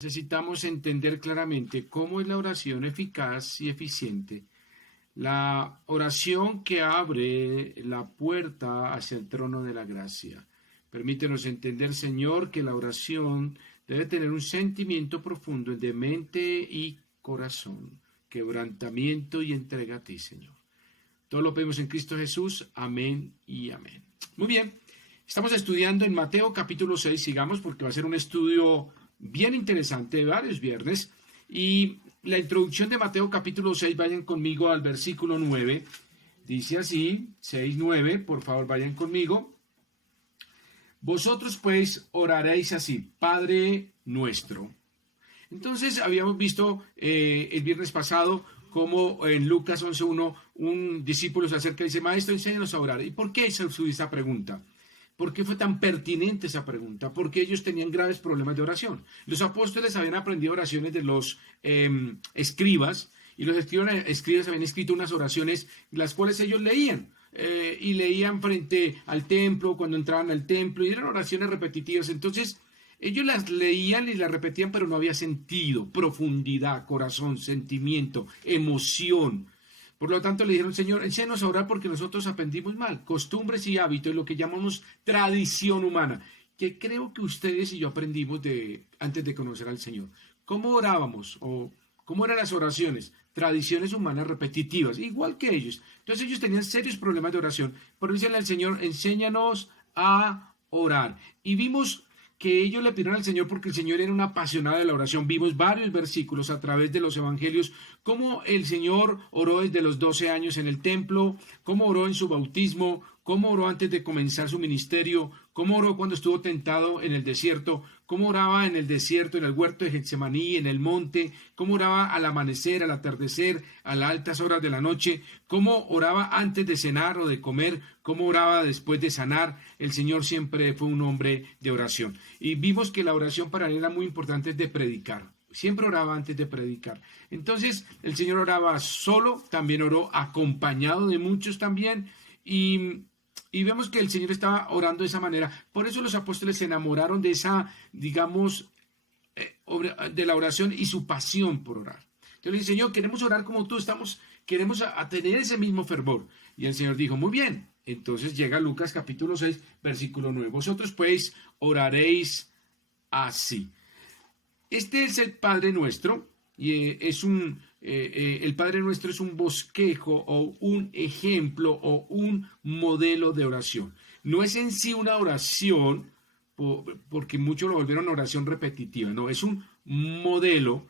Necesitamos entender claramente cómo es la oración eficaz y eficiente. La oración que abre la puerta hacia el trono de la gracia. Permítenos entender, Señor, que la oración debe tener un sentimiento profundo de mente y corazón, quebrantamiento y entrega a ti, Señor. Todo lo pedimos en Cristo Jesús. Amén y amén. Muy bien, estamos estudiando en Mateo capítulo 6, sigamos porque va a ser un estudio bien interesante de varios viernes. Y la introducción de Mateo capítulo 6, vayan conmigo al versículo 9. Dice así, 6:9, por favor vayan conmigo. Vosotros pues oraréis así, Padre nuestro. Entonces habíamos visto el viernes pasado como en Lucas 11:1 un discípulo se acerca y dice, Maestro, enséñanos a orar. ¿Y por qué hizo esa pregunta? ¿Por qué fue tan pertinente esa pregunta? Porque ellos tenían graves problemas de oración. Los apóstoles habían aprendido oraciones de los escribas, y los escribas habían escrito unas oraciones las cuales ellos leían. Y leían frente al templo, cuando entraban al templo, y eran oraciones repetitivas. Entonces, ellos las leían y las repetían, pero no había sentido, profundidad, corazón, sentimiento, emoción. Por lo tanto, le dijeron, Señor, enséñanos a orar porque nosotros aprendimos mal. Costumbres y hábitos, lo que llamamos tradición humana, que creo que ustedes y yo aprendimos antes de conocer al Señor. ¿Cómo orábamos? ¿O cómo eran las oraciones? Tradiciones humanas repetitivas, igual que ellos. Entonces ellos tenían serios problemas de oración. Por eso decían al Señor, enséñanos a orar. Y vimos que ellos le pidieron al Señor porque el Señor era un apasionado de la oración. Vimos varios versículos a través de los evangelios, cómo el Señor oró desde los 12 años en el templo, cómo oró en su bautismo, cómo oró antes de comenzar su ministerio, cómo oró cuando estuvo tentado en el desierto, cómo oraba en el desierto, en el huerto de Getsemaní, en el monte, cómo oraba al amanecer, al atardecer, a las altas horas de la noche, cómo oraba antes de cenar o de comer, cómo oraba después de sanar. El Señor siempre fue un hombre de oración. Y vimos que la oración para él era muy importante de predicar. Siempre oraba antes de predicar. Entonces, el Señor oraba solo, también oró acompañado de muchos también, y vemos que el Señor estaba orando de esa manera. Por eso los apóstoles se enamoraron de esa, digamos, de la oración y su pasión por orar. Entonces le dije, Señor, queremos orar como tú, queremos a tener ese mismo fervor. Y el Señor dijo, muy bien. Entonces llega Lucas capítulo 6, versículo 9. Vosotros pues oraréis así. Este es el Padre Nuestro, y el Padre Nuestro es un bosquejo o un ejemplo o un modelo de oración. No es en sí una oración, porque muchos lo volvieron oración repetitiva, no, es un modelo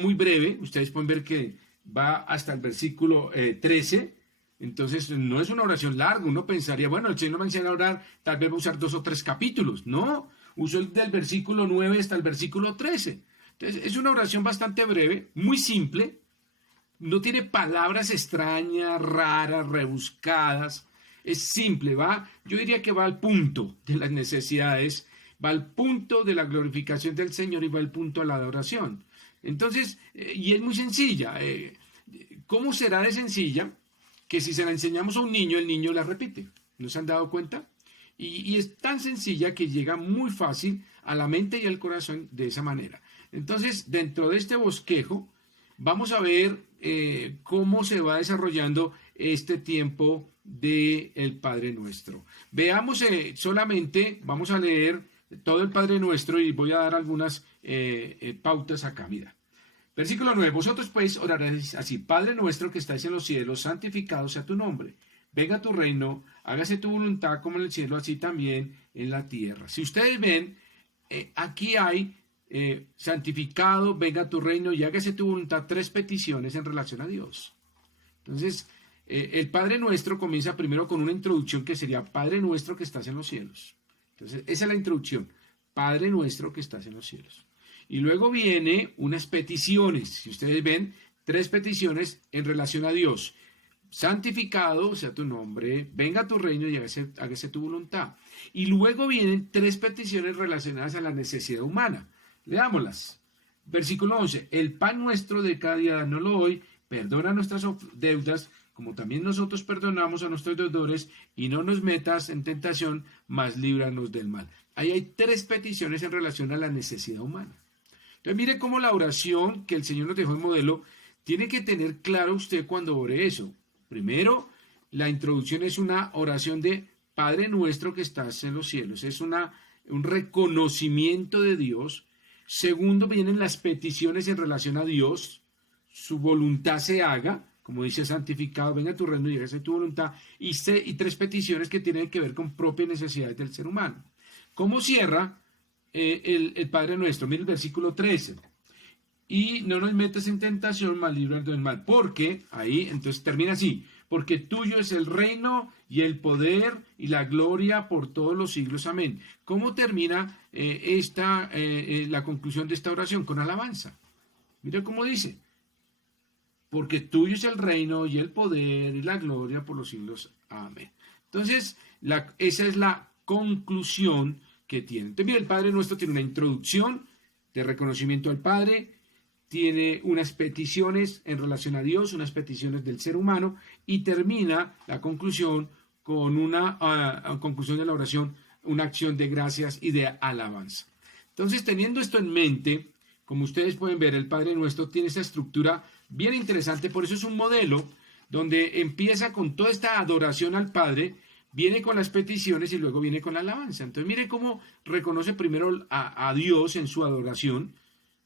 muy breve. Ustedes pueden ver que va hasta el versículo 13, entonces no es una oración larga. Uno pensaría, bueno, el Señor me enseña a orar, tal vez va a usar 2 o 3 capítulos, no, usó el del versículo 9 hasta el versículo 13. Entonces, es una oración bastante breve, muy simple, no tiene palabras extrañas, raras, rebuscadas, es simple, yo diría que va al punto de las necesidades, va al punto de la glorificación del Señor y va al punto de la adoración. Entonces, y es muy sencilla. ¿Cómo será de sencilla? Que si se la enseñamos a un niño, el niño la repite. ¿No se han dado cuenta? Y es tan sencilla que llega muy fácil a la mente y al corazón de esa manera. Entonces, dentro de este bosquejo, vamos a ver cómo se va desarrollando este tiempo del Padre Nuestro. Veamos solamente, vamos a leer todo el Padre Nuestro y voy a dar algunas pautas acá. Mira, versículo 9. Vosotros pues oraréis así, Padre Nuestro que estáis en los cielos, santificado sea tu nombre. Venga tu reino, hágase tu voluntad como en el cielo, así también en la tierra. Si ustedes ven, aquí hay santificado, venga tu reino y hágase tu voluntad, 3 peticiones en relación a Dios. Entonces, el Padre Nuestro comienza primero con una introducción que sería Padre Nuestro que estás en los cielos. Entonces, esa es la introducción, Padre Nuestro que estás en los cielos. Y luego viene unas peticiones, si ustedes ven, 3 peticiones en relación a Dios. Santificado sea tu nombre, venga tu reino y hágase tu voluntad. Y luego vienen 3 peticiones relacionadas a la necesidad humana. Leámoslas. Versículo 11. El pan nuestro de cada día danoslo hoy, perdona nuestras deudas, como también nosotros perdonamos a nuestros deudores, y no nos metas en tentación, mas líbranos del mal. Ahí hay 3 peticiones en relación a la necesidad humana. Entonces mire cómo la oración que el Señor nos dejó en modelo tiene que tener claro usted cuando ore eso. Primero, la introducción es una oración de Padre nuestro que estás en los cielos. Es un reconocimiento de Dios. Segundo, vienen las peticiones en relación a Dios. Su voluntad se haga, como dice santificado, venga a tu reino y hágase tu voluntad. Y tres peticiones que tienen que ver con propias necesidades del ser humano. ¿Cómo cierra el Padre nuestro? Mira el versículo 13. Y no nos metas en tentación, mas líbranos del mal. Porque, ahí, entonces termina así. Porque tuyo es el reino y el poder y la gloria por todos los siglos. Amén. ¿Cómo termina la conclusión de esta oración? Con alabanza. Mira cómo dice. Porque tuyo es el reino y el poder y la gloria por los siglos. Amén. Entonces, esa es la conclusión que tiene. Entonces, mira, el Padre Nuestro tiene una introducción de reconocimiento al Padre, tiene unas peticiones en relación a Dios, unas peticiones del ser humano, y termina la conclusión con una conclusión de la oración, una acción de gracias y de alabanza. Entonces, teniendo esto en mente, como ustedes pueden ver, el Padre Nuestro tiene esta estructura bien interesante, por eso es un modelo donde empieza con toda esta adoración al Padre, viene con las peticiones y luego viene con la alabanza. Entonces, mire cómo reconoce primero a Dios en su adoración,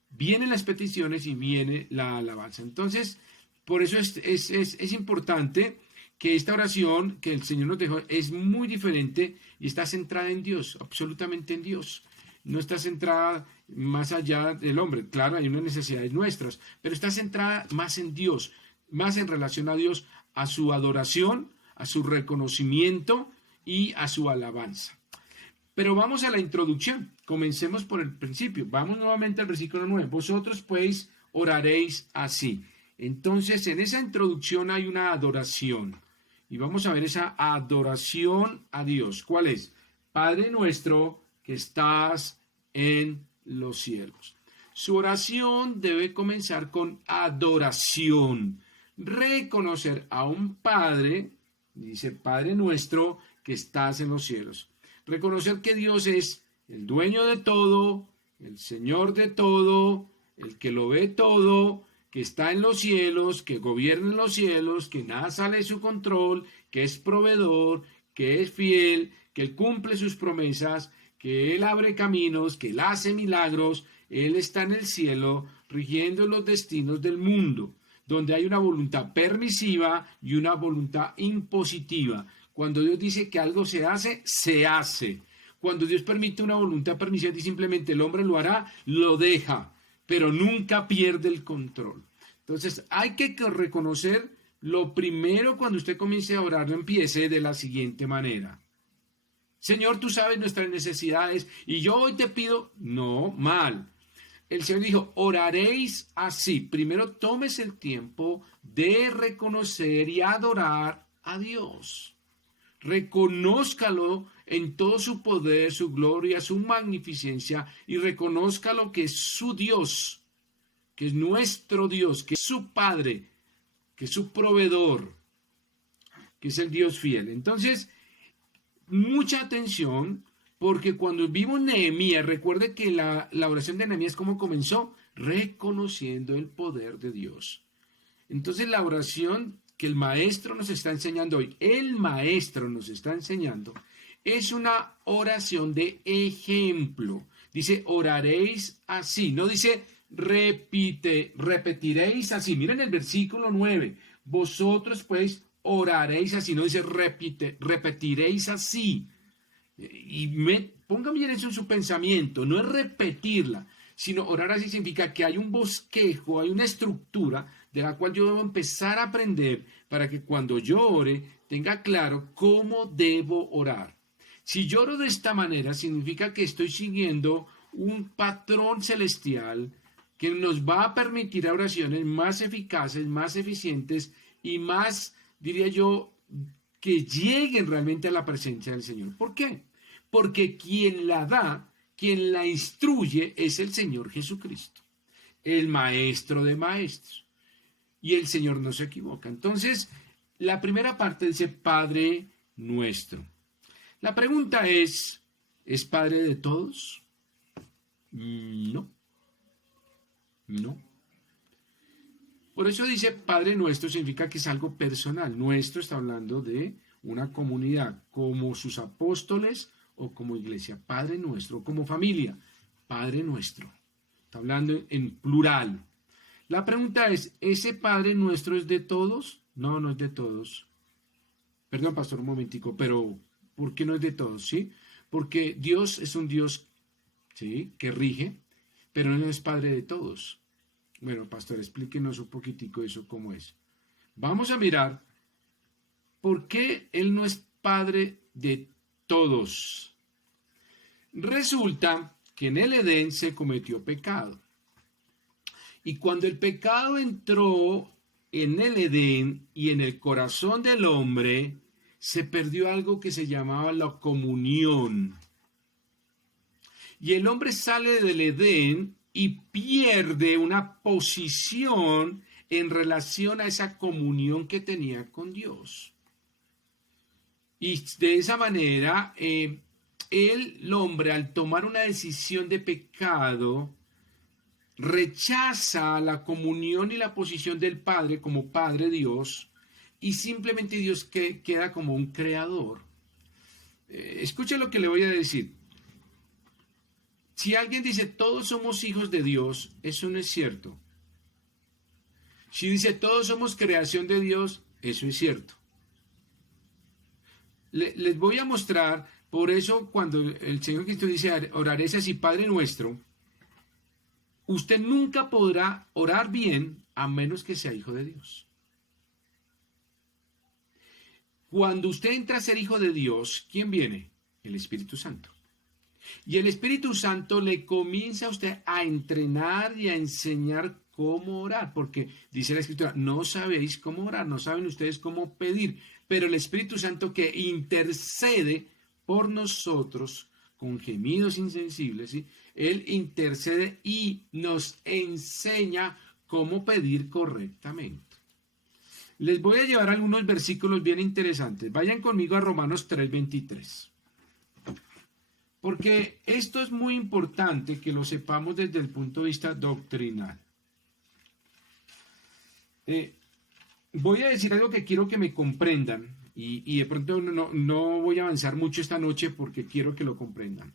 vienen las peticiones y viene la alabanza. Entonces, por eso es importante que esta oración que el Señor nos dejó es muy diferente y está centrada en Dios, absolutamente en Dios. No está centrada más allá del hombre. Claro, hay unas necesidades nuestras, pero está centrada más en Dios, más en relación a Dios, a su adoración, a su reconocimiento y a su alabanza. Pero vamos a la introducción. Comencemos por el principio. Vamos nuevamente al versículo 9. Vosotros pues oraréis así. Entonces, en esa introducción hay una adoración. Y vamos a ver esa adoración a Dios. ¿Cuál es? Padre nuestro que estás en los cielos. Su oración debe comenzar con adoración. Reconocer a un Padre, dice Padre nuestro que estás en los cielos. Reconocer que Dios es el dueño de todo, el Señor de todo, el que lo ve todo, que está en los cielos, que gobierna en los cielos, que nada sale de su control, que es proveedor, que es fiel, que Él cumple sus promesas, que Él abre caminos, que Él hace milagros. Él está en el cielo rigiendo los destinos del mundo, donde hay una voluntad permisiva y una voluntad impositiva. Cuando Dios dice que algo se hace, se hace. Cuando Dios permite una voluntad permisiva y simplemente el hombre lo hará, lo deja, pero nunca pierde el control. Entonces hay que reconocer lo primero cuando usted comience a orar, no empiece de la siguiente manera. Señor, tú sabes nuestras necesidades y yo hoy te pido, no, mal. El Señor dijo, oraréis así. Primero tomes el tiempo de reconocer y adorar a Dios. Reconózcalo en todo su poder, su gloria, su magnificencia y reconózcalo que es su Dios, que es nuestro Dios, que es su Padre, que es su proveedor, que es el Dios fiel. Entonces, mucha atención, porque cuando vimos Nehemías, recuerde que la oración de Nehemías, ¿cómo comenzó? Reconociendo el poder de Dios. Entonces, la oración que el maestro nos está enseñando hoy, es una oración de ejemplo. Dice, oraréis así, no dice repetiréis así. Miren el versículo 9, vosotros pues oraréis así, no dice repetiréis así. Y pongan bien eso en su pensamiento, no es repetirla, sino orar así significa que hay un bosquejo, hay una estructura de la cual yo debo empezar a aprender para que cuando yo ore tenga claro cómo debo orar. Si yo oro de esta manera, significa que estoy siguiendo un patrón celestial que nos va a permitir oraciones más eficaces, más eficientes y más, diría yo, que lleguen realmente a la presencia del Señor. ¿Por qué? Porque quien la da, quien la instruye es el Señor Jesucristo, el maestro de maestros. Y el Señor no se equivoca. Entonces, la primera parte dice Padre nuestro. La pregunta ¿es Padre de todos? No. No. Por eso dice Padre Nuestro, significa que es algo personal. Nuestro está hablando de una comunidad, como sus apóstoles o como iglesia. Padre Nuestro, como familia. Padre Nuestro. Está hablando en plural. La pregunta es, ¿ese Padre Nuestro es de todos? No, no es de todos. Perdón, pastor, un momentico, pero ¿por qué no es de todos? ¿Sí? Porque Dios es un Dios, ¿sí?, que rige, pero no es Padre de todos. Bueno, pastor, explíquenos un poquitico eso, cómo es. Vamos a mirar por qué Él no es Padre de todos. Resulta que en el Edén se cometió pecado. Y cuando el pecado entró en el Edén y en el corazón del hombre, se perdió algo que se llamaba la comunión. Y el hombre sale del Edén y pierde una posición en relación a esa comunión que tenía con Dios. Y de esa manera, el hombre, al tomar una decisión de pecado, rechaza la comunión y la posición del Padre como Padre Dios, y simplemente Dios queda como un creador. Escuche lo que le voy a decir. Si alguien dice todos somos hijos de Dios, eso no es cierto. Si dice todos somos creación de Dios, eso es cierto. Les voy a mostrar, por eso cuando el Señor Cristo dice oraréis así, Padre nuestro, usted nunca podrá orar bien a menos que sea hijo de Dios. Cuando usted entra a ser hijo de Dios, ¿quién viene? El Espíritu Santo. Y el Espíritu Santo le comienza a usted a entrenar y a enseñar cómo orar, porque dice la Escritura, no sabéis cómo orar, no saben ustedes cómo pedir, pero el Espíritu Santo que intercede por nosotros con gemidos insensibles, ¿sí?, Él intercede y nos enseña cómo pedir correctamente. Les voy a llevar algunos versículos bien interesantes. Vayan conmigo a Romanos 3:23. Porque esto es muy importante que lo sepamos desde el punto de vista doctrinal. Voy a decir algo que quiero que me comprendan y de pronto no voy a avanzar mucho esta noche porque quiero que lo comprendan.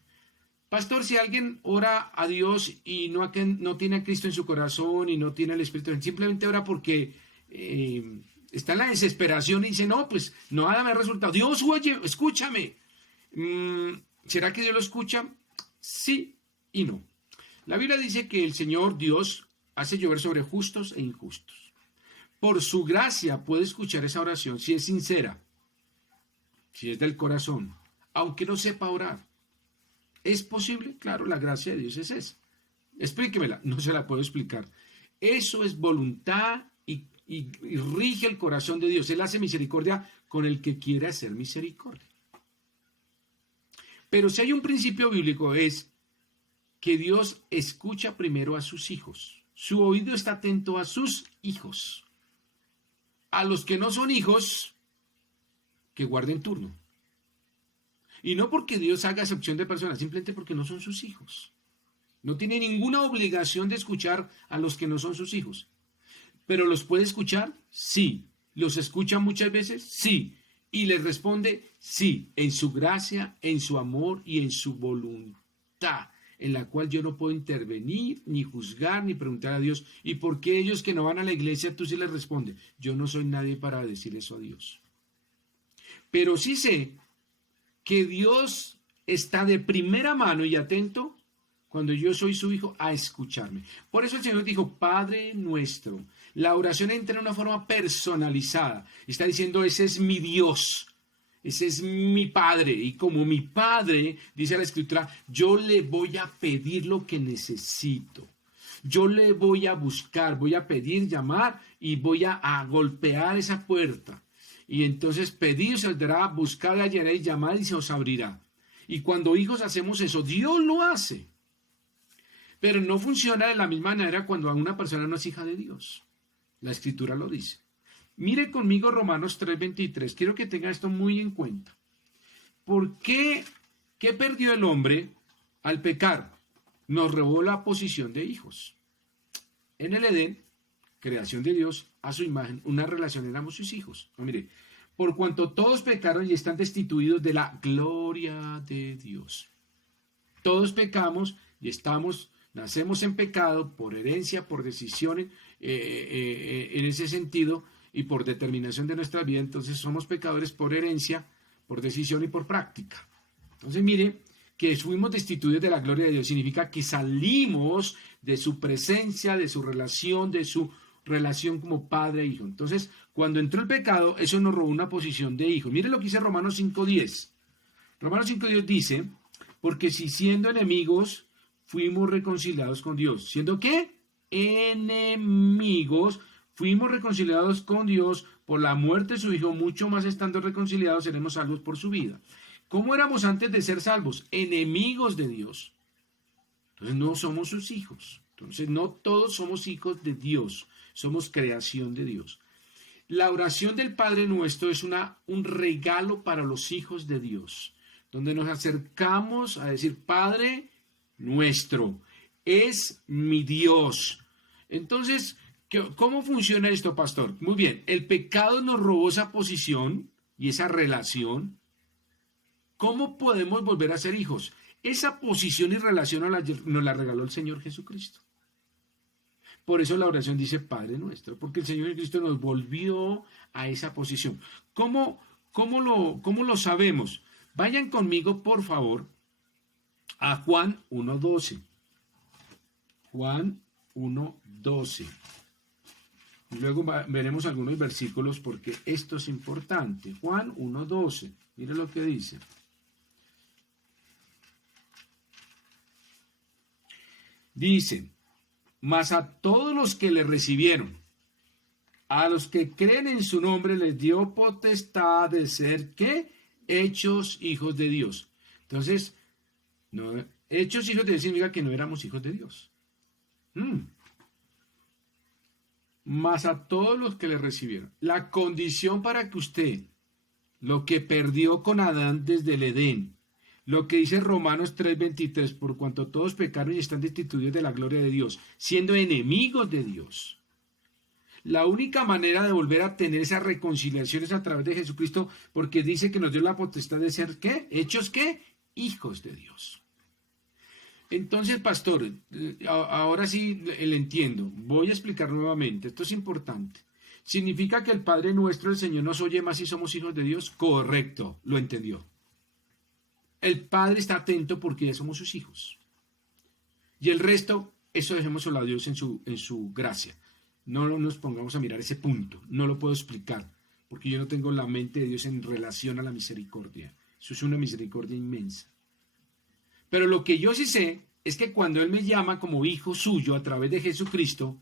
Pastor, si alguien ora a Dios y no tiene a Cristo en su corazón y no tiene el Espíritu, simplemente ora porque está en la desesperación y dice, no, pues no va a darme resultado. Dios, oye, escúchame. ¿Será que Dios lo escucha? Sí y no. La Biblia dice que el Señor Dios hace llover sobre justos e injustos. Por su gracia puede escuchar esa oración si es sincera, si es del corazón, aunque no sepa orar. ¿Es posible? Claro, la gracia de Dios es esa. Explíquemela, no se la puedo explicar. Eso es voluntad y rige el corazón de Dios. Él hace misericordia con el que quiere hacer misericordia. Pero si hay un principio bíblico es que Dios escucha primero a sus hijos. Su oído está atento a sus hijos. A los que no son hijos, que guarden turno. Y no porque Dios haga excepción de personas, simplemente porque no son sus hijos. No tiene ninguna obligación de escuchar a los que no son sus hijos. ¿Pero los puede escuchar? Sí. ¿Los escucha muchas veces? Sí. Y les responde, sí, en su gracia, en su amor y en su voluntad, en la cual yo no puedo intervenir, ni juzgar, ni preguntar a Dios. ¿Y por qué ellos que no van a la iglesia tú sí les respondes? Yo no soy nadie para decir eso a Dios. Pero sí sé que Dios está de primera mano y atento cuando yo soy su hijo a escucharme. Por eso el Señor dijo, Padre nuestro. La oración entra en una forma personalizada. Está diciendo, ese es mi Dios, ese es mi Padre. Y como mi Padre, dice la Escritura, yo le voy a pedir lo que necesito. Yo le voy a buscar, voy a pedir, llamar y voy a golpear esa puerta. Y entonces pedir se os dará, buscar hallaréis, llamar y se os abrirá. Y cuando hijos hacemos eso, Dios lo hace. Pero no funciona de la misma manera cuando una persona no es hija de Dios. La Escritura lo dice. Mire conmigo Romanos 3:23. Quiero que tenga esto muy en cuenta. ¿Por qué? ¿Qué perdió el hombre al pecar? Nos robó la posición de hijos. En el Edén, creación de Dios, a su imagen, una relación, éramos sus hijos. No, mire, por cuanto todos pecaron y están destituidos de la gloria de Dios. Todos pecamos y nacemos en pecado por herencia, por decisiones, en ese sentido, y por determinación de nuestra vida. Entonces somos pecadores por herencia, por decisión y por práctica. Entonces mire que fuimos destituidos de la gloria de Dios. Significa que salimos de su presencia, de su relación como padre e hijo. Entonces, cuando entró el pecado, eso nos robó una posición de hijo. Mire lo que dice Romanos 5:10. Romanos 5:10 dice, porque si siendo enemigos fuimos reconciliados con Dios. ¿Siendo qué? Enemigos. Fuimos reconciliados con Dios por la muerte de su Hijo, mucho más estando reconciliados seremos salvos por su vida. ¿Cómo éramos antes de ser salvos? Enemigos de Dios. Entonces no somos sus hijos. Entonces no todos somos hijos de Dios, somos creación de Dios. La oración del Padre Nuestro es un regalo para los hijos de Dios, donde nos acercamos a decir, Padre Nuestro, es mi Dios. Entonces, ¿cómo funciona esto, pastor? Muy bien, el pecado nos robó esa posición y esa relación. ¿Cómo podemos volver a ser hijos? Esa posición y relación nos la regaló el Señor Jesucristo. Por eso la oración dice Padre Nuestro, porque el Señor Jesucristo nos volvió a esa posición. ¿Cómo lo sabemos? Vayan conmigo, por favor, a Juan 1:12. Juan 1:12. Luego veremos algunos versículos porque esto es importante. Juan 1:12. Mire lo que dice. Dice, mas a todos los que le recibieron, a los que creen en su nombre, les dio potestad de ser, ¿qué? Hechos hijos de Dios. Entonces, no, hechos hijos de Dios significa que no éramos hijos de Dios. Mas a todos los que le recibieron. La condición para que usted, lo que perdió con Adán desde el Edén, lo que dice Romanos 3:23, por cuanto todos pecaron y están destituidos de la gloria de Dios, siendo enemigos de Dios. La única manera de volver a tener esa reconciliación es a través de Jesucristo, porque dice que nos dio la potestad de ser, ¿qué? ¿Hechos qué? Hijos de Dios. Entonces, pastor, ahora sí le entiendo. Voy a explicar nuevamente. Esto es importante. ¿Significa que el Padre Nuestro, el Señor, nos oye más si somos hijos de Dios? Correcto, lo entendió. El Padre está atento porque ya somos sus hijos. Y el resto, eso dejémoslo a Dios en su gracia. No nos pongamos a mirar ese punto. No lo puedo explicar, porque yo no tengo la mente de Dios en relación a la misericordia. Eso es una misericordia inmensa. Pero lo que yo sí sé es que cuando Él me llama como hijo suyo a través de Jesucristo,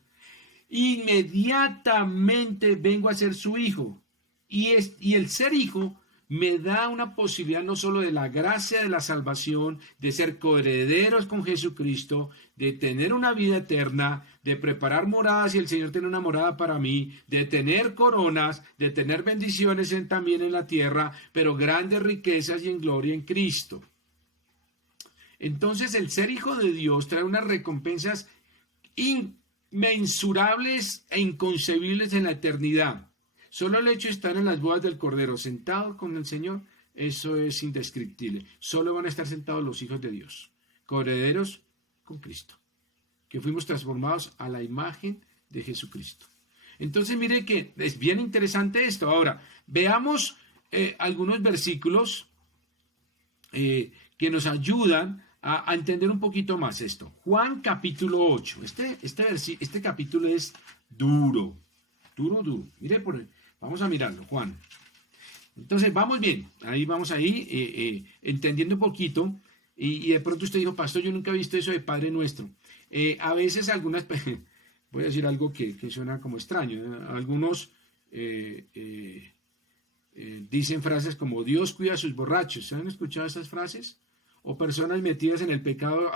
inmediatamente vengo a ser su hijo. Y el ser hijo me da una posibilidad no solo de la gracia de la salvación, de ser coherederos con Jesucristo, de tener una vida eterna, de preparar moradas y el Señor tiene una morada para mí, de tener coronas, de tener bendiciones también en la tierra, pero grandes riquezas y en gloria en Cristo. Entonces el ser hijo de Dios trae unas recompensas inmensurables e inconcebibles en la eternidad. Solo el hecho de estar en las bodas del Cordero, sentado con el Señor, eso es indescriptible. Solo van a estar sentados los hijos de Dios, coherederos con Cristo, que fuimos transformados a la imagen de Jesucristo. Entonces mire que es bien interesante esto. Ahora, veamos algunos versículos que nos ayudan a entender un poquito más esto. Juan capítulo 8. Este capítulo es duro. Mire, vamos a mirarlo, Juan. Entonces, vamos bien. Ahí vamos entendiendo un poquito. Y de pronto usted dijo, pastor, yo nunca he visto eso de Padre Nuestro. A veces voy a decir algo que suena como extraño. Algunos dicen frases como Dios cuida a sus borrachos. ¿Se han escuchado esas frases? O personas metidas en el pecado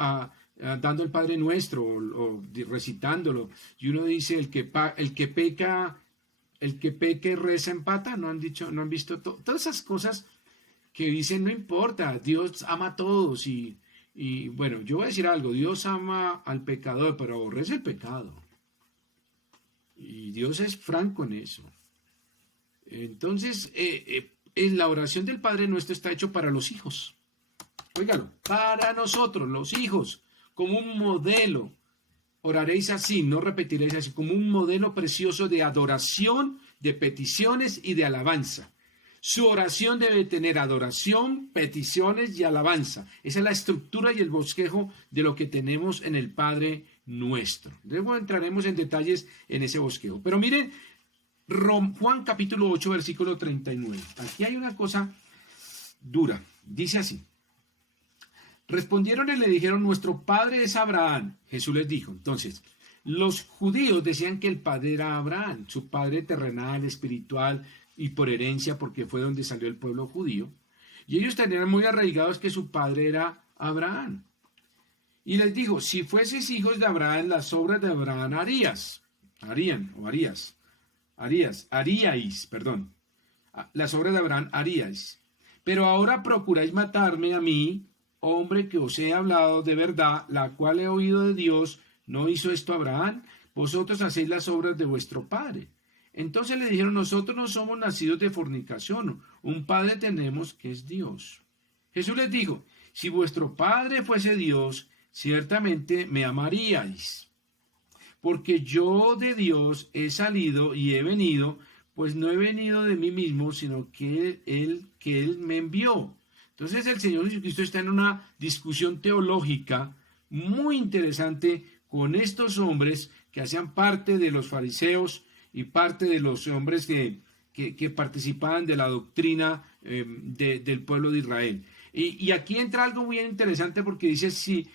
dando el Padre Nuestro o recitándolo. Y uno dice, el que peca y reza empata. ¿No han visto todas esas cosas que dicen? No importa, Dios ama a todos. Y bueno, yo voy a decir algo, Dios ama al pecador, pero aborrece el pecado. Y Dios es franco en eso. Entonces, en la oración del Padre Nuestro está hecho para los hijos. Óigalo, para nosotros, los hijos, como un modelo. Oraréis así, no repetiréis así, como un modelo precioso de adoración, de peticiones y de alabanza. Su oración debe tener adoración, peticiones y alabanza. Esa es la estructura y el bosquejo de lo que tenemos en el Padre Nuestro. Luego entraremos en detalles en ese bosquejo. Pero miren, Juan capítulo 8, versículo 39. Aquí hay una cosa dura. Dice así. Respondieron y le dijeron, nuestro padre es Abraham. Jesús les dijo, entonces, los judíos decían que el padre era Abraham, su padre terrenal, espiritual y por herencia, porque fue donde salió el pueblo judío. Y ellos tenían muy arraigados que su padre era Abraham. Y les dijo, si fueses hijos de Abraham, las obras de Abraham haríais, las obras de Abraham haríais. Pero ahora procuráis matarme a mí, hombre que os he hablado de verdad, la cual he oído de Dios. ¿No hizo esto Abraham? Vosotros hacéis las obras de vuestro padre. Entonces le dijeron, nosotros no somos nacidos de fornicación, un padre tenemos que es Dios. Jesús les dijo, si vuestro padre fuese Dios, ciertamente me amaríais, porque yo de Dios he salido y he venido, pues no he venido de mí mismo, sino que Él me envió. Entonces el Señor Jesucristo está en una discusión teológica muy interesante con estos hombres que hacían parte de los fariseos y parte de los hombres que participaban de la doctrina del pueblo de Israel. Y aquí entra algo muy interesante porque dice, si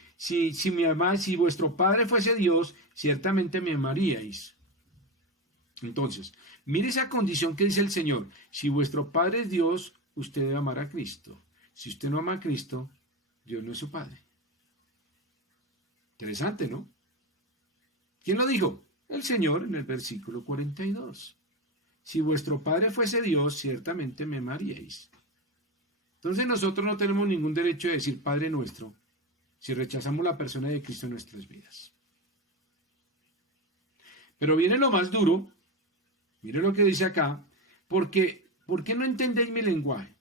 vuestro Padre fuese Dios, ciertamente me amaríais. Entonces, mire esa condición que dice el Señor. Si vuestro Padre es Dios, usted debe amar a Cristo. Si usted no ama a Cristo, Dios no es su Padre. Interesante, ¿no? ¿Quién lo dijo? El Señor en el versículo 42. Si vuestro Padre fuese Dios, ciertamente me amaríais. Entonces nosotros no tenemos ningún derecho de decir Padre nuestro si rechazamos la persona de Cristo en nuestras vidas. Pero viene lo más duro, mire lo que dice acá, ¿por qué no entendéis mi lenguaje?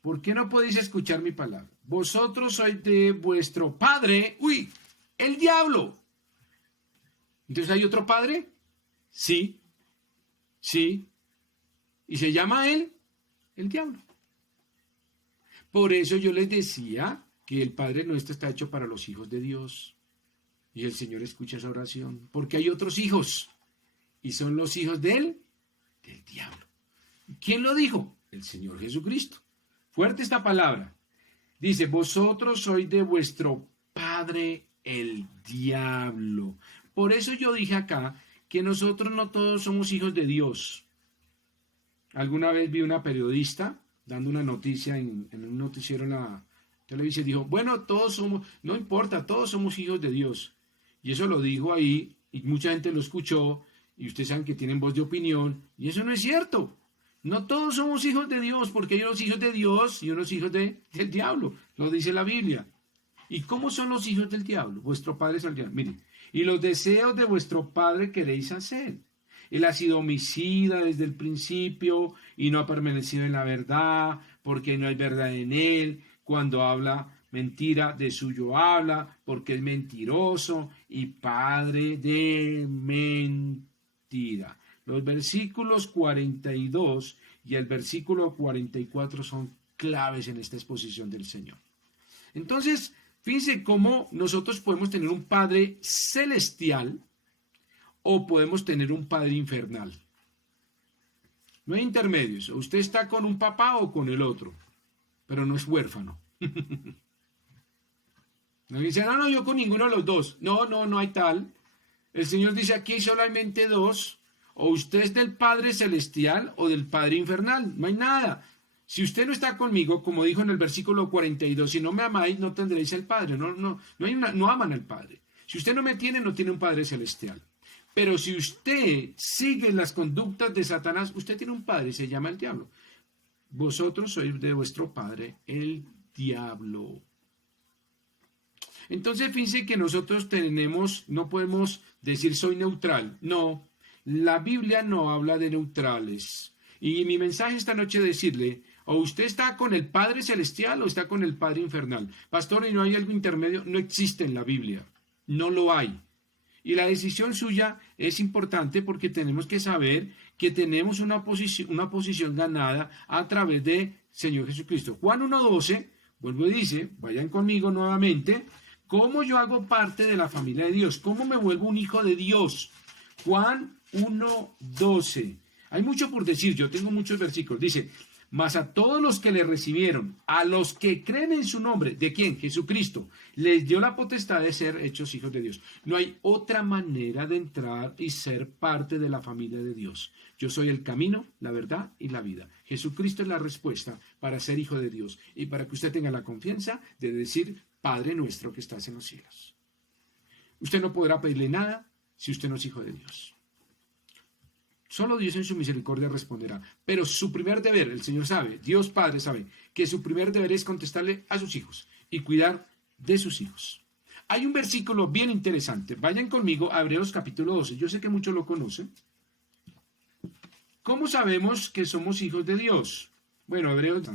¿Por qué no podéis escuchar mi palabra? Vosotros sois de vuestro padre, el diablo. Entonces, ¿hay otro padre? Sí. Y se llama él el diablo. Por eso yo les decía que el Padre Nuestro está hecho para los hijos de Dios. Y el Señor escucha esa oración. Porque hay otros hijos. Y son los hijos del diablo. ¿Quién lo dijo? El Señor Jesucristo. Fuerte esta palabra. Dice, vosotros sois de vuestro padre el diablo. Por eso yo dije acá que nosotros no todos somos hijos de Dios. Alguna vez vi una periodista dando una noticia en un noticiero en la televisión. Dijo, bueno, todos somos, no importa, todos somos hijos de Dios. Y eso lo dijo ahí y mucha gente lo escuchó y ustedes saben que tienen voz de opinión. Y eso no es cierto. No todos somos hijos de Dios, porque hay unos hijos de Dios y unos hijos del diablo. Lo dice la Biblia. ¿Y cómo son los hijos del diablo? Vuestro padre es el diablo. Miren, y los deseos de vuestro padre queréis hacer. Él ha sido homicida desde el principio y no ha permanecido en la verdad, porque no hay verdad en él. Cuando habla mentira, de suyo habla, porque es mentiroso y padre de mentira. Los versículos 42 y el versículo 44 son claves en esta exposición del Señor. Entonces, fíjense cómo nosotros podemos tener un Padre celestial o podemos tener un Padre infernal. No hay intermedios. Usted está con un papá o con el otro, pero no es huérfano. No dice, no, yo con ninguno de los dos. No hay tal. El Señor dice, aquí hay solamente dos. O usted es del Padre celestial o del Padre infernal. No hay nada. Si usted no está conmigo, como dijo en el versículo 42, si no me amáis, no tendréis el Padre. No aman al Padre. Si usted no me tiene, no tiene un Padre celestial. Pero si usted sigue las conductas de Satanás, usted tiene un padre, se llama el diablo. Vosotros sois de vuestro padre, el diablo. Entonces, fíjense que nosotros no podemos decir soy neutral. No, La Biblia no habla de neutrales. Y mi mensaje esta noche es decirle, o usted está con el Padre Celestial o está con el Padre Infernal. Pastor, ¿y no hay algo intermedio? No existe en la Biblia. No lo hay. Y la decisión suya es importante porque tenemos que saber que tenemos una posición ganada a través de Señor Jesucristo. Juan 1:12, vuelvo y dice, vayan conmigo nuevamente, ¿cómo yo hago parte de la familia de Dios? ¿Cómo me vuelvo un hijo de Dios? Juan 1:12. Hay mucho por decir, yo tengo muchos versículos. Dice, mas a todos los que le recibieron, a los que creen en su nombre, ¿de quién? Jesucristo, les dio la potestad de ser hechos hijos de Dios. No hay otra manera de entrar y ser parte de la familia de Dios. Yo soy el camino, la verdad y la vida. Jesucristo es la respuesta para ser hijo de Dios y para que usted tenga la confianza de decir, Padre nuestro que estás en los cielos. Usted no podrá pedirle nada si usted no es hijo de Dios. Solo Dios en su misericordia responderá. Pero su primer deber, el Señor sabe, Dios Padre sabe, que su primer deber es contestarle a sus hijos y cuidar de sus hijos. Hay un versículo bien interesante. Vayan conmigo a Hebreos capítulo 12. Yo sé que muchos lo conocen. ¿Cómo sabemos que somos hijos de Dios? Bueno, Hebreos,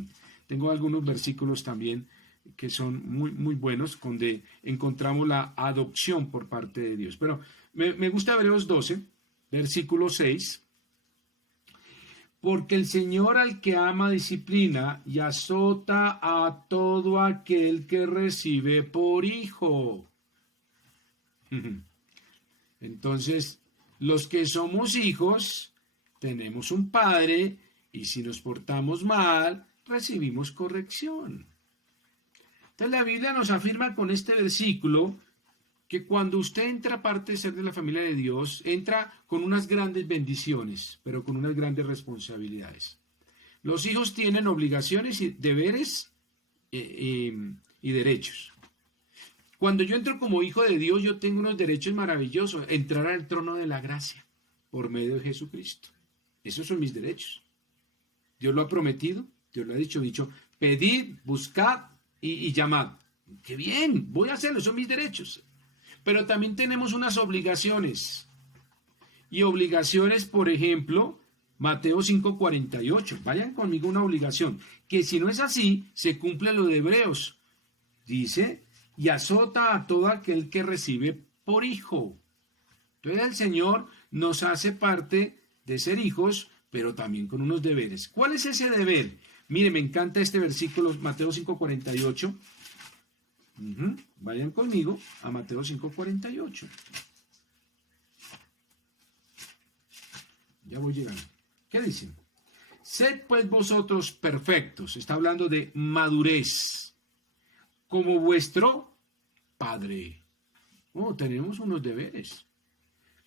tengo algunos versículos también que son muy buenos, donde encontramos la adopción por parte de Dios. Pero me gusta Hebreos 12, versículo 6. Porque el Señor al que ama disciplina y azota a todo aquel que recibe por hijo. Entonces, los que somos hijos, tenemos un padre y si nos portamos mal, recibimos corrección. Entonces, la Biblia nos afirma con este versículo que cuando usted entra a parte de ser de la familia de Dios, entra con unas grandes bendiciones, pero con unas grandes responsabilidades. Los hijos tienen obligaciones y deberes y derechos. Cuando yo entro como hijo de Dios, yo tengo unos derechos maravillosos. Entrar al trono de la gracia por medio de Jesucristo. Esos son mis derechos. Dios lo ha prometido, Dios lo ha dicho, pedid, buscad y llamad. ¡Qué bien! Voy a hacerlo, son mis derechos. Pero también tenemos unas obligaciones. Y obligaciones, por ejemplo, Mateo 5:48. Vayan conmigo una obligación. Que si no es así, se cumple lo de Hebreos. Dice, y azota a todo aquel que recibe por hijo. Entonces el Señor nos hace parte de ser hijos, pero también con unos deberes. ¿Cuál es ese deber? Mire, me encanta este versículo, Mateo 5:48. Vayan conmigo a Mateo 5:48. Ya voy llegando. ¿Qué dicen? Sed pues vosotros perfectos. Está hablando de madurez. Como vuestro Padre. Tenemos unos deberes.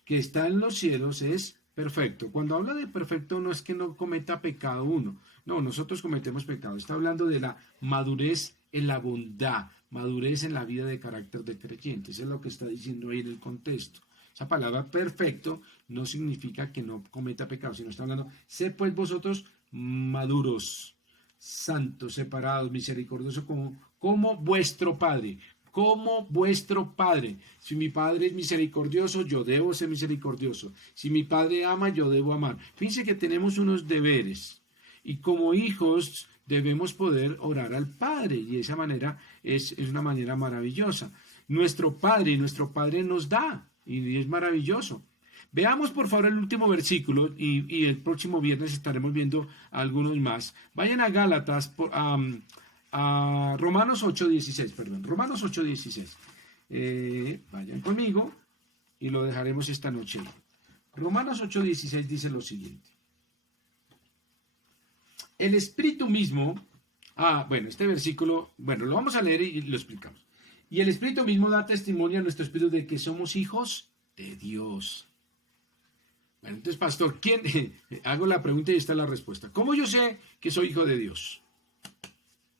Que está en los cielos es perfecto. Cuando habla de perfecto no es que no cometa pecado uno. No, nosotros cometemos pecado. Está hablando de la madurez en la bondad, madurez en la vida de carácter de creyente. Eso es lo que está diciendo ahí en el contexto. Esa palabra perfecto no significa que no cometa pecado, sino está hablando, sed pues vosotros maduros, santos, separados, misericordiosos como vuestro Padre. Como vuestro Padre. Si mi Padre es misericordioso, yo debo ser misericordioso. Si mi Padre ama, yo debo amar. Fíjense que tenemos unos deberes. Y como hijos debemos poder orar al Padre. Y de esa manera es una manera maravillosa. Nuestro Padre nos da. Y es maravilloso. Veamos por favor el último versículo. Y el próximo viernes estaremos viendo algunos más. Vayan a Gálatas a Romanos 8:16, perdón, Romanos 8:16. Vayan conmigo y lo dejaremos esta noche. Romanos 8:16 dice lo siguiente. El Espíritu mismo, este versículo, lo vamos a leer y lo explicamos. Y el Espíritu mismo da testimonio a nuestro espíritu de que somos hijos de Dios. Bueno, entonces, pastor, hago la pregunta y esta es la respuesta. ¿Cómo yo sé que soy hijo de Dios?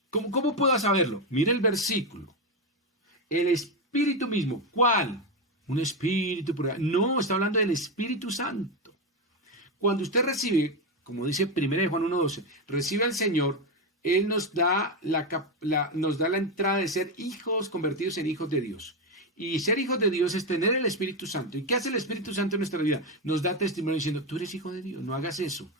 ¿Cómo puedo saberlo? Mire el versículo. El Espíritu mismo. ¿Cuál? Un espíritu. No, está hablando del Espíritu Santo. Cuando usted recibe, como dice 1 Juan 1:12, recibe al Señor, Él nos da la entrada de ser hijos convertidos en hijos de Dios. Y ser hijos de Dios es tener el Espíritu Santo. ¿Y qué hace el Espíritu Santo en nuestra vida? Nos da testimonio diciendo, tú eres hijo de Dios, no hagas eso,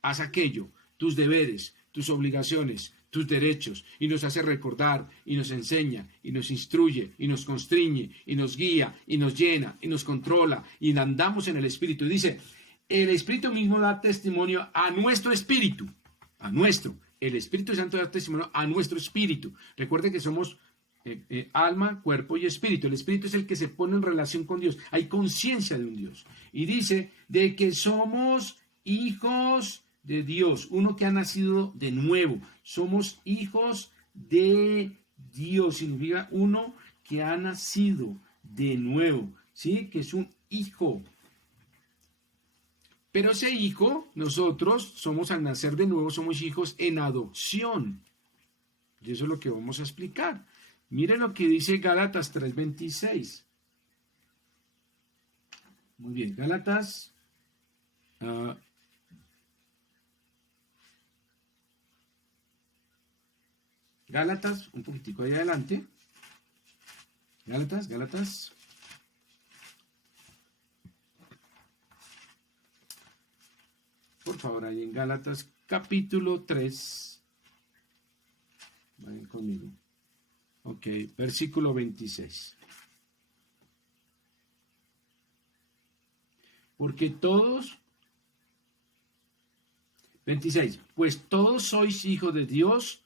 haz aquello, tus deberes, tus obligaciones, tus derechos, y nos hace recordar, y nos enseña, y nos instruye, y nos constriñe, y nos guía, y nos llena, y nos controla, y andamos en el Espíritu. Y dice, el Espíritu mismo da testimonio a nuestro espíritu, el Espíritu Santo da testimonio a nuestro espíritu. Recuerde que somos alma, cuerpo y espíritu. El espíritu es el que se pone en relación con Dios. Hay conciencia de un Dios. Y dice de que somos hijos de Dios, uno que ha nacido de nuevo. Somos hijos de Dios, significa uno que ha nacido de nuevo, ¿sí? Que es un hijo. Pero ese hijo, nosotros somos al nacer de nuevo, somos hijos en adopción. Y eso es lo que vamos a explicar. Miren lo que dice Gálatas 3:26. Muy bien, Gálatas. Gálatas, un poquitico ahí adelante. Gálatas. Por favor, ahí en Gálatas capítulo 3. Vayan conmigo. Ok, versículo 26. Porque todos, 26, pues todos sois hijos de Dios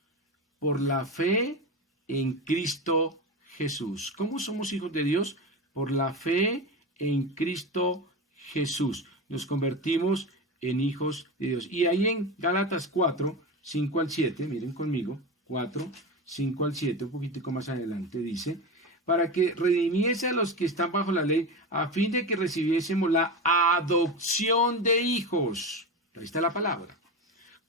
por la fe en Cristo Jesús. ¿Cómo somos hijos de Dios? Por la fe en Cristo Jesús. Nos convertimos en hijos de Dios. Y ahí en Gálatas 4, 5 al 7, miren conmigo, 4, 5 al 7, un poquitico más adelante, dice, para que redimiese a los que están bajo la ley, a fin de que recibiésemos la adopción de hijos. Ahí está la palabra.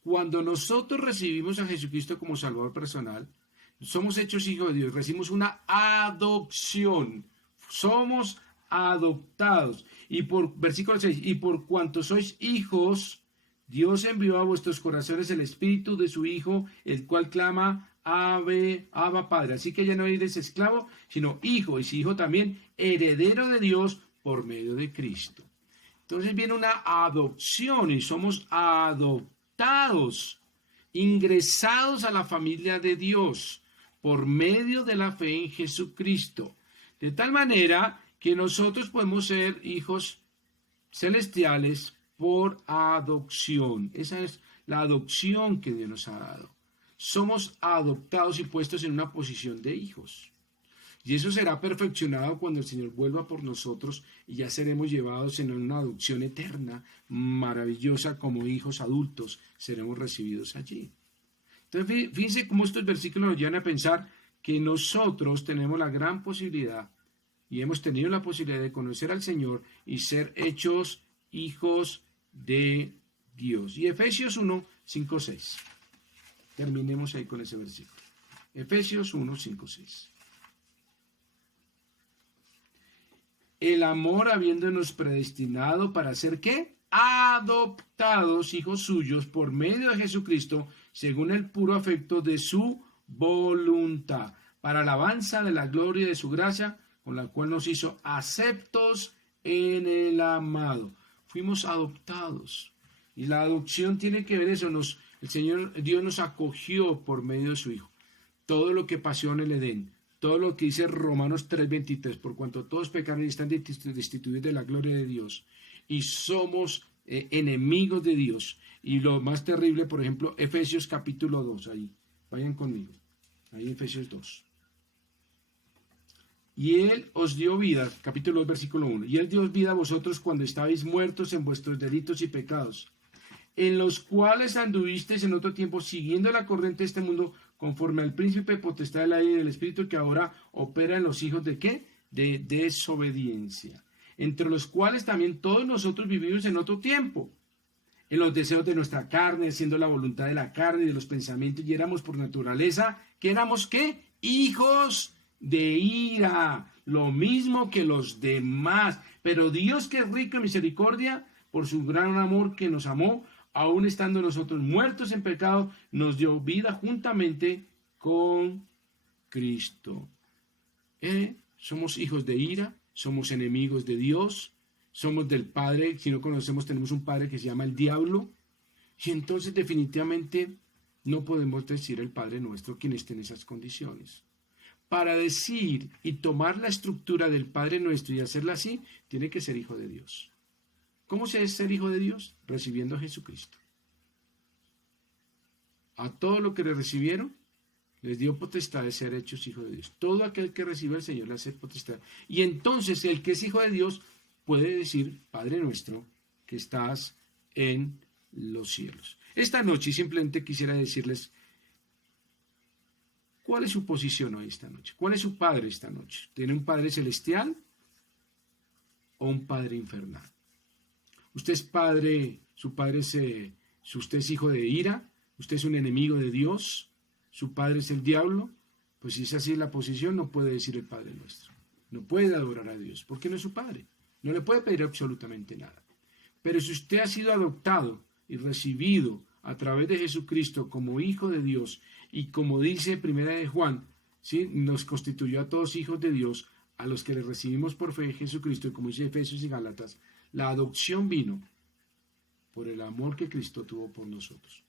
Cuando nosotros recibimos a Jesucristo como Salvador personal, somos hechos hijos de Dios, recibimos una adopción, somos adoptados. Y por versículo 6, y por cuanto sois hijos, Dios envió a vuestros corazones el Espíritu de su Hijo, el cual clama, Abba Padre. Así que ya no eres esclavo, sino hijo, y si hijo también, heredero de Dios por medio de Cristo. Entonces viene una adopción y somos adoptados, ingresados a la familia de Dios por medio de la fe en Jesucristo. De tal manera que nosotros podemos ser hijos celestiales por adopción. Esa es la adopción que Dios nos ha dado. Somos adoptados y puestos en una posición de hijos. Y eso será perfeccionado cuando el Señor vuelva por nosotros y ya seremos llevados en una adopción eterna, maravillosa, como hijos adultos, seremos recibidos allí. Entonces, fíjense cómo estos versículos nos llevan a pensar que nosotros tenemos la gran posibilidad y hemos tenido la posibilidad de conocer al Señor y ser hechos hijos de Dios. Y Efesios 1, 5, 6. Terminemos ahí con ese versículo. Efesios 1, 5, 6. El amor habiéndonos predestinado para ser ¿qué? Adoptados hijos suyos por medio de Jesucristo, según el puro afecto de su voluntad, para alabanza de la gloria de su gracia, con la cual nos hizo aceptos en el amado. Fuimos adoptados. Y la adopción tiene que ver eso. El Señor Dios nos acogió por medio de su Hijo. Todo lo que pasó en el Edén, todo lo que dice Romanos 3:23, por cuanto todos pecaron y están destituidos de la gloria de Dios y somos enemigos de Dios. Y lo más terrible, por ejemplo, Efesios capítulo 2, ahí, vayan conmigo, ahí Efesios 2. Y Él os dio vida, capítulo 2, versículo 1, y Él dio vida a vosotros cuando estabais muertos en vuestros delitos y pecados, en los cuales anduvisteis en otro tiempo siguiendo la corriente de este mundo, conforme al príncipe potestad del aire y del espíritu que ahora opera en los hijos de ¿qué? De desobediencia, entre los cuales también todos nosotros vivimos en otro tiempo, en los deseos de nuestra carne, haciendo la voluntad de la carne y de los pensamientos, y éramos por naturaleza, ¿que éramos qué? Hijos de ira, lo mismo que los demás, pero Dios, que es rico en misericordia, por su gran amor que nos amó, aun estando nosotros muertos en pecado, nos dio vida juntamente con Cristo. Somos hijos de ira, somos enemigos de Dios, somos del Padre, si no conocemos tenemos un Padre que se llama el diablo, y entonces definitivamente no podemos decir el Padre nuestro quien esté en esas condiciones. Para decir y tomar la estructura del Padre nuestro y hacerla así, tiene que ser hijo de Dios. ¿Cómo se es ser hijo de Dios? Recibiendo a Jesucristo. A todo lo que le recibieron, les dio potestad de ser hechos hijos de Dios. Todo aquel que recibe al Señor le hace potestad. Y entonces el que es hijo de Dios puede decir, Padre nuestro, que estás en los cielos. Esta noche simplemente quisiera decirles, ¿cuál es su posición hoy esta noche? ¿Cuál es su Padre esta noche? ¿Tiene un Padre celestial o un Padre infernal? Usted es padre, su padre es, usted es hijo de ira, usted es un enemigo de Dios, su padre es el diablo, pues si es así la posición no puede decir el Padre nuestro, no puede adorar a Dios, porque no es su padre, no le puede pedir absolutamente nada. Pero si usted ha sido adoptado y recibido a través de Jesucristo como hijo de Dios, y como dice Primera de Juan, ¿sí? Nos constituyó a todos hijos de Dios, a los que le recibimos por fe en Jesucristo, y como dice Efesios y Gálatas, la adopción vino por el amor que Cristo tuvo por nosotros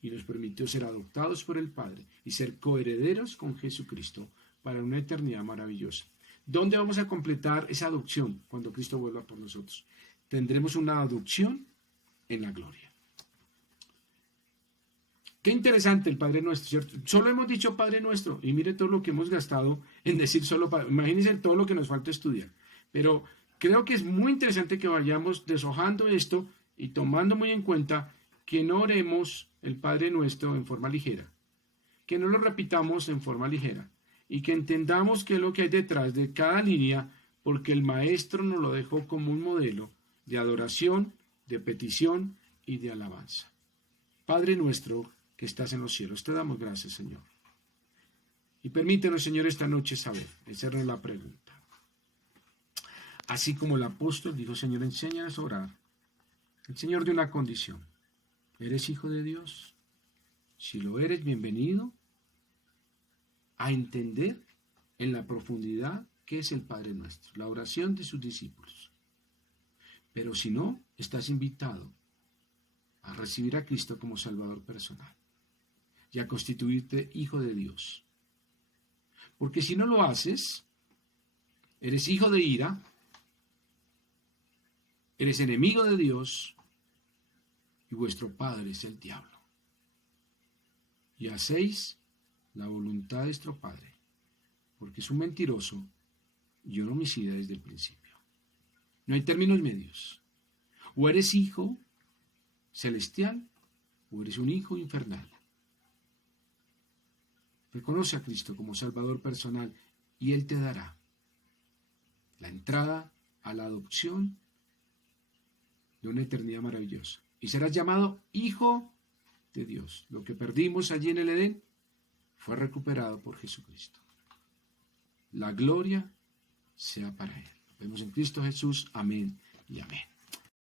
y nos permitió ser adoptados por el Padre y ser coherederos con Jesucristo para una eternidad maravillosa. ¿Dónde vamos a completar esa adopción cuando Cristo vuelva por nosotros? Tendremos una adopción en la gloria. Qué interesante el Padre Nuestro, ¿cierto? Solo hemos dicho Padre Nuestro y mire todo lo que hemos gastado en decir solo Padre. Imagínense todo lo que nos falta estudiar. Pero creo que es muy interesante que vayamos deshojando esto y tomando muy en cuenta que no oremos el Padre Nuestro en forma ligera, que no lo repitamos en forma ligera y que entendamos qué es lo que hay detrás de cada línea, porque el Maestro nos lo dejó como un modelo de adoración, de petición y de alabanza. Padre nuestro que estás en los cielos, te damos gracias, Señor. Y permítenos, Señor, esta noche saber, hacernos la pregunta. Así como el apóstol dijo, Señor, enséñanos a orar. El Señor dio una condición. ¿Eres hijo de Dios? Si lo eres, bienvenido a entender en la profundidad qué es el Padre Nuestro, la oración de sus discípulos. Pero si no, estás invitado a recibir a Cristo como Salvador personal y a constituirte hijo de Dios. Porque si no lo haces, eres hijo de ira, eres enemigo de Dios y vuestro padre es el diablo. Y hacéis la voluntad de vuestro padre, porque es un mentiroso y un homicida desde el principio. No hay términos medios. O eres hijo celestial o eres un hijo infernal. Reconoce a Cristo como Salvador personal y Él te dará la entrada a la adopción de una eternidad maravillosa. Y serás llamado hijo de Dios. Lo que perdimos allí en el Edén fue recuperado por Jesucristo. La gloria sea para Él. Nos vemos en Cristo Jesús. Amén y amén.